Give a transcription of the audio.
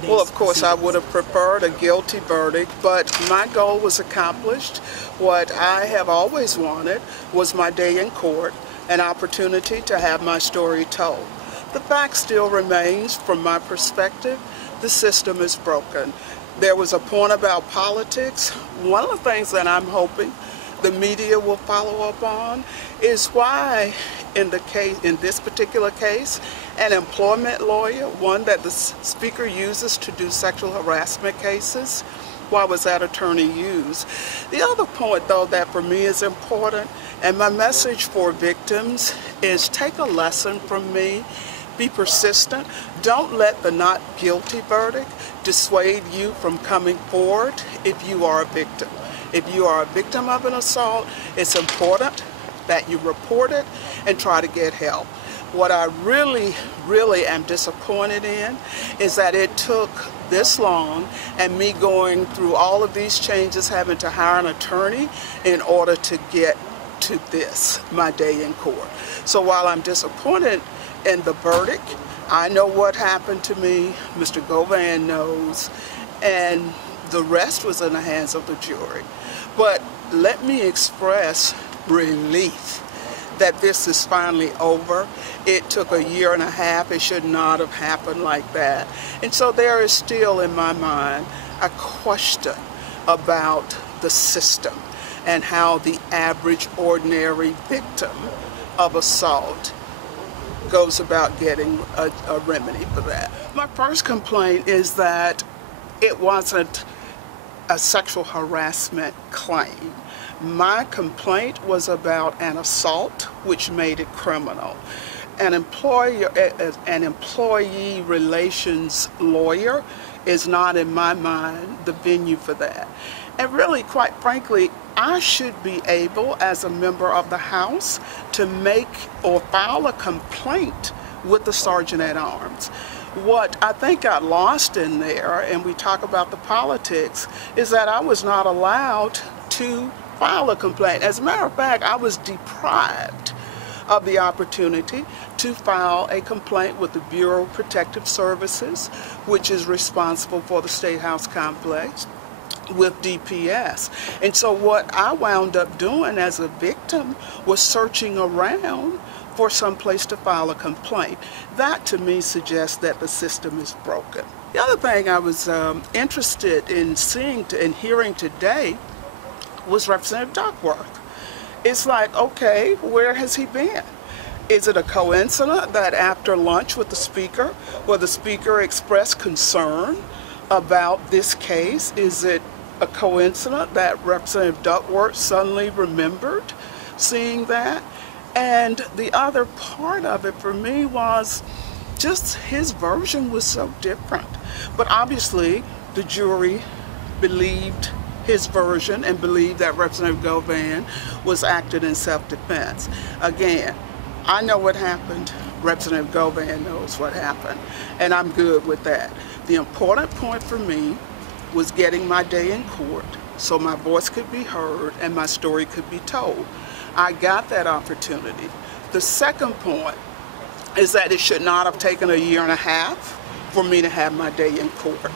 Well, of course, I would have preferred a guilty verdict, but my goal was accomplished. What I have always wanted was my day in court, an opportunity to have my story told. The fact still remains, from my perspective, the system is broken. There was a point about politics. One of the things that I'm hoping the media will follow up on is why in this particular case, an employment lawyer, one that the speaker uses to do sexual harassment cases, why was that attorney used? The other point, though, that for me is important, and my message for victims is take a lesson from me. Be persistent. Don't let the not guilty verdict dissuade you from coming forward if you are a victim. If you are a victim of an assault, it's important that you report it and try to get help. What I really am disappointed in is that it took this long and me going through all of these changes, having to hire an attorney in order to get to this, my day in court. So while I'm disappointed in the verdict, I know what happened to me, Mr. Govan knows, and the rest was in the hands of the jury. But let me express relief that this is finally over. It took a year and a half. It should not have happened like that. And so there is still in my mind a question about the system and how the average ordinary victim of assault goes about getting a remedy for that. My first complaint is that it wasn't a sexual harassment claim. My complaint was about an assault, which made it criminal. An employee relations lawyer is not, in my mind, the venue for that. And really, quite frankly, I should be able, as a member of the House, to make or file a complaint with the Sergeant at Arms. What I think got lost in there, and we talk about the politics, is that I was not allowed to file a complaint. As a matter of fact, I was deprived of the opportunity to file a complaint with the Bureau of Protective Services, which is responsible for the State House complex, with DPS. And so what I wound up doing as a victim was searching around for some place to file a complaint. That to me suggests that the system is broken. The other thing I was interested in seeing and hearing today was Representative Duckworth. It's like, okay, where has he been? Is it a coincidence that after lunch with the Speaker, where the Speaker expressed concern about this case, is it a coincidence that Representative Duckworth suddenly remembered seeing that? And the other part of it for me was just his version was so different. But obviously the jury believed his version and believed that Representative Govan was acting in self-defense. Again, I know what happened. Representative Govan knows what happened. And I'm good with that. The important point for me was getting my day in court so my voice could be heard and my story could be told. I got that opportunity. The second point is that it should not have taken a year and a half for me to have my day in court.